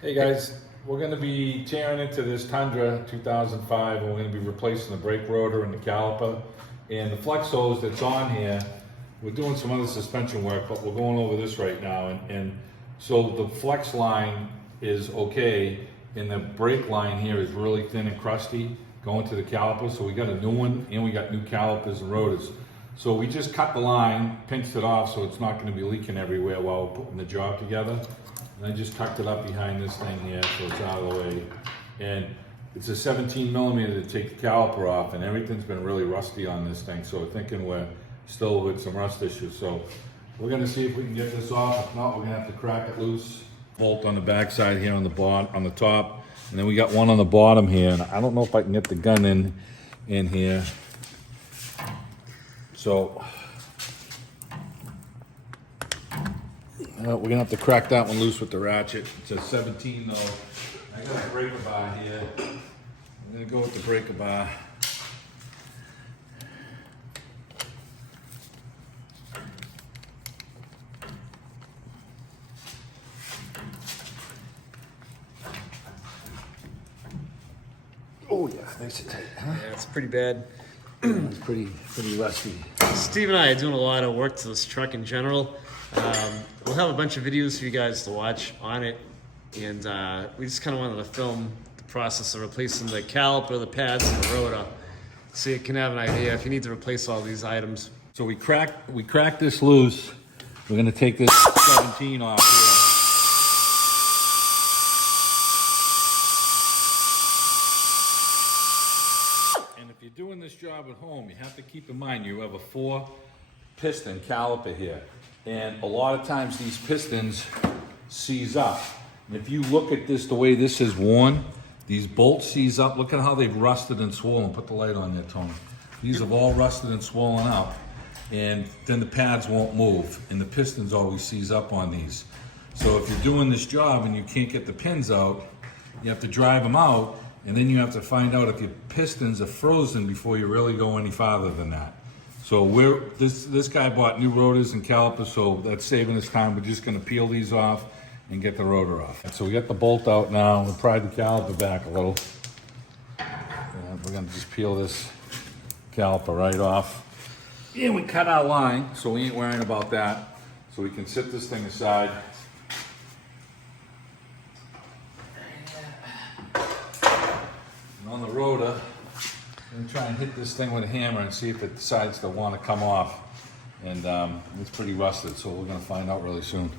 Hey guys, we're going to be tearing into this Tundra 2005 and we're going to be replacing the brake rotor and the caliper. And the flex hose that's on here, we're doing some other suspension work, but we're going over this right now. And so the flex line is okay, and the brake line here is really thin and crusty going to the caliper. So we got a new one and we got new calipers and rotors. So we just cut the line, pinched it off so it's not going to be leaking everywhere while we're putting the job together. And I just tucked it up behind this thing here so it's out of the way. And it's a 17 millimeter to take the caliper off, and everything's been really rusty on this thing. So we're thinking we're still with some rust issues. So we're gonna see if we can get this off. If not, we're gonna have to crack it loose. Bolt on the back side here on the bottom, on the top. And then we got one on the bottom here. And I don't know if I can get the gun in here. So we're gonna have to crack that one loose with the ratchet. It's a 17 though. I got a breaker bar here. I'm gonna go with the breaker bar. Oh yeah, nice and tight, huh? Yeah, it's pretty bad. It's pretty rusty. Steve and I are doing a lot of work to this truck in general. We'll have a bunch of videos for you guys to watch on it, and we just kind of wanted to film the process of replacing the caliper, the pads, and the rotor, so you can have an idea if you need to replace all these items. So we cracked this loose. We're gonna take this 17 off here. And if you're doing this job at home, you have to keep in mind you have a 4-piston caliper here. And a lot of times these pistons seize up. And if you look at this, the way this is worn, these bolts seize up. Look at how they've rusted and swollen. Put the light on there, Tony. These have all rusted and swollen up. And then the pads won't move. And the pistons always seize up on these. So if you're doing this job and you can't get the pins out, you have to drive them out. And then you have to find out if your pistons are frozen before you really go any farther than that. So this guy bought new rotors and calipers, so that's saving us time. We're just gonna peel these off and get the rotor off. And so we got the bolt out now. We'll pry the caliper back a little. And we're gonna just peel this caliper right off. And we cut our line, so we ain't worrying about that. So we can sit this thing aside. And on the rotor, I'm gonna try and hit this thing with a hammer and see if it decides to want to come off. And it's pretty rusted, so we're gonna find out really soon.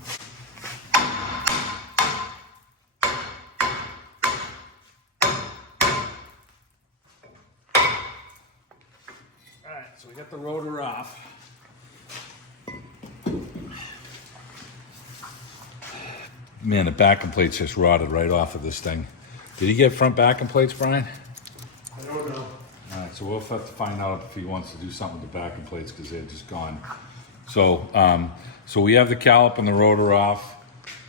Alright, so we got the rotor off. Man, the backing plates just rotted right off of this thing. Did he get front backing plates, Brian? I don't know. All right, so we'll have to find out if he wants to do something with the backing plates because they're just gone. So, so we have the caliper and the rotor off,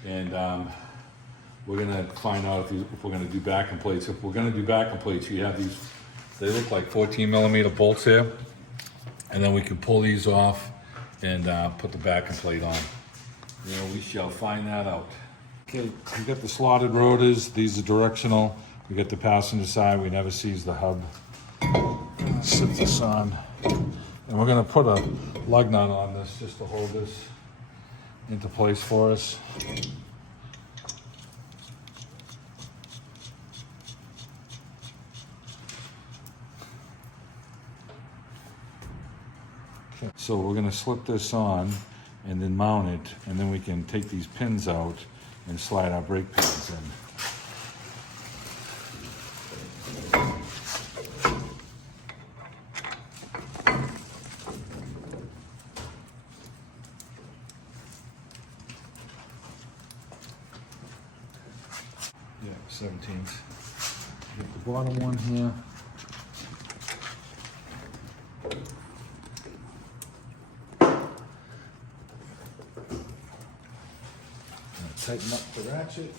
and we're gonna find out if we're gonna do backing plates. If we're gonna do backing plates, you have these. They look like 14 millimeter bolts here, and then we can pull these off and put the backing plate on. You know, we shall find that out. Okay, we got the slotted rotors. These are directional. We got the passenger side. We never seize the hub. Sit this on, and we're gonna put a lug nut on this just to hold this into place for us. Okay. So we're gonna slip this on and then mount it, and then we can take these pins out and slide our brake pads in. Yeah, 17s. Get the bottom one here. Tighten up the ratchet.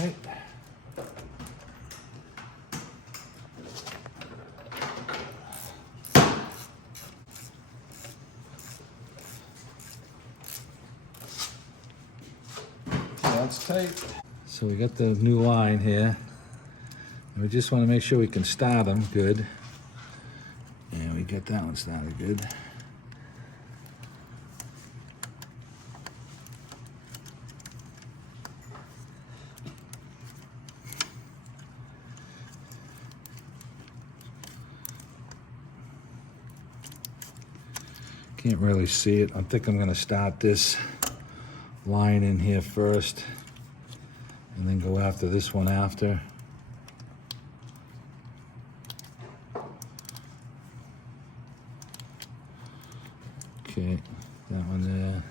tight. That's tight. So we got the new line here. And we just want to make sure we can start them good. And we get that one started good. Can't really see it. I think I'm going to start this line in here first and then go after this one after. Okay, that one there.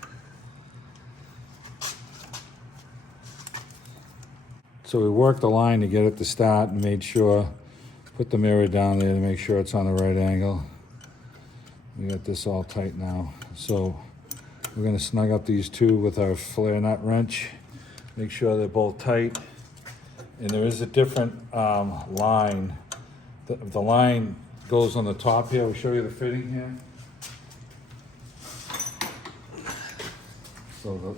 So we worked the line to get it to start and made sure, put the mirror down there to make sure it's on the right angle. We got this all tight now. So we're gonna snug up these two with our flare nut wrench. Make sure they're both tight. And there is a different line. The line goes on the top here. We'll show you the fitting here. So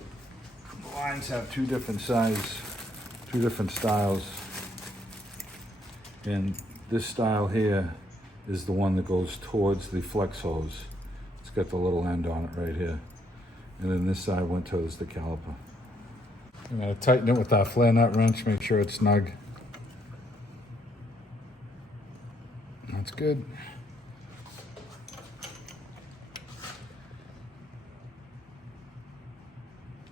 the lines have two different sizes, two different styles. And this style here is the one that goes towards the flex hose. It's got the little end on it right here. And then this side went towards the caliper. I'm gonna tighten it with our flare nut wrench, make sure it's snug. That's good.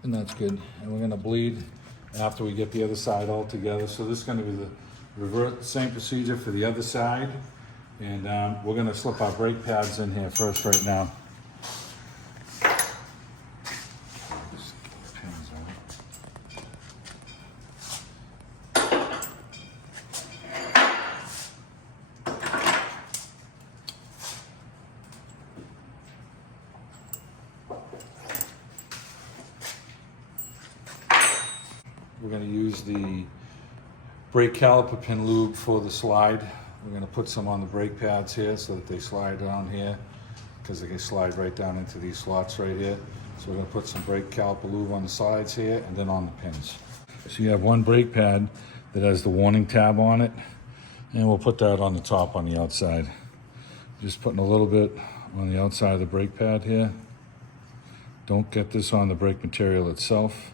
And that's good. And we're gonna bleed after we get the other side all together. So this is gonna be the reverse, same procedure for the other side. And we're gonna slip our brake pads in here first right now. We're going to use the brake caliper pin lube for the slide. We're going to put some on the brake pads here so that they slide down here, because they can slide right down into these slots right here. So we're going to put some brake caliper lube on the sides here and then on the pins. So you have one brake pad that has the warning tab on it, and we'll put that on the top on the outside. Just putting a little bit on the outside of the brake pad here. Don't get this on the brake material itself.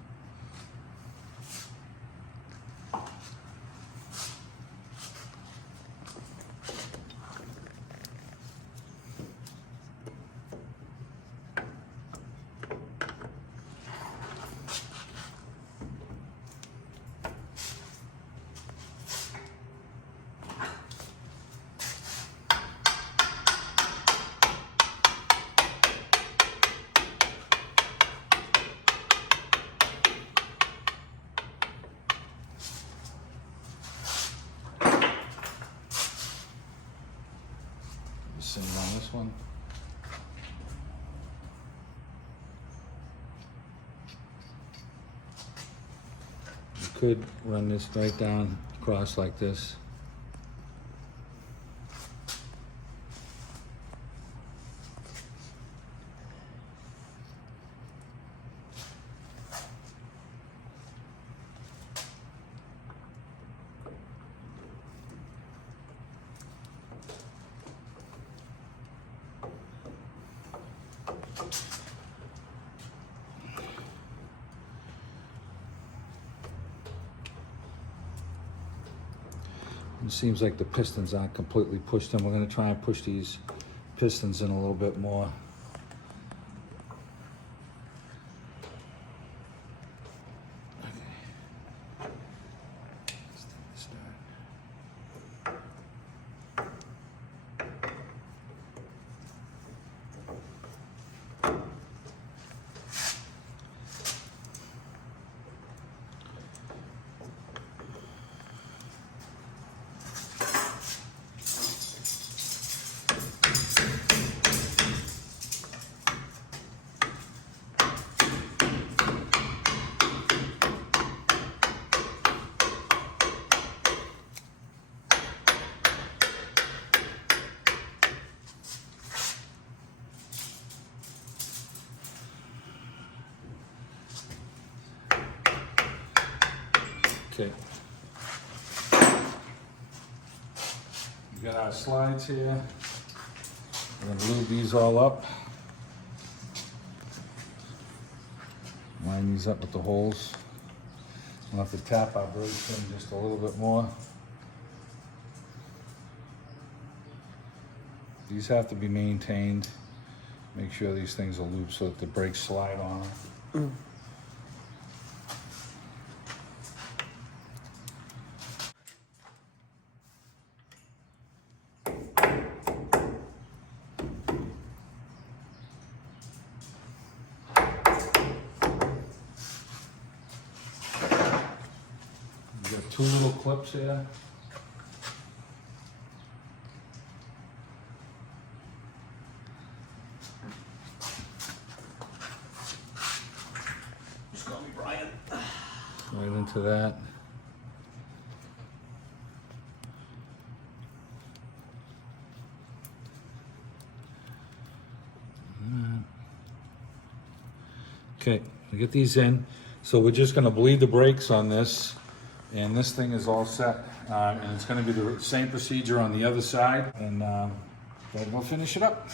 Sitting on this one. You could run this right down across like this. It seems like the pistons aren't completely pushed in. We're going to try and push these pistons in a little bit more. Okay. We got our slides here. We're gonna lube these all up. Line these up with the holes. We'll have to tap our brakes in just a little bit more. These have to be maintained. Make sure these things are lubed so that the brakes slide on them. We got two little clips here. Just call me Brian. Right into that. Okay, we get these in. So we're just gonna bleed the brakes on this, and this thing is all set. And it's gonna be the same procedure on the other side, and then we'll finish it up.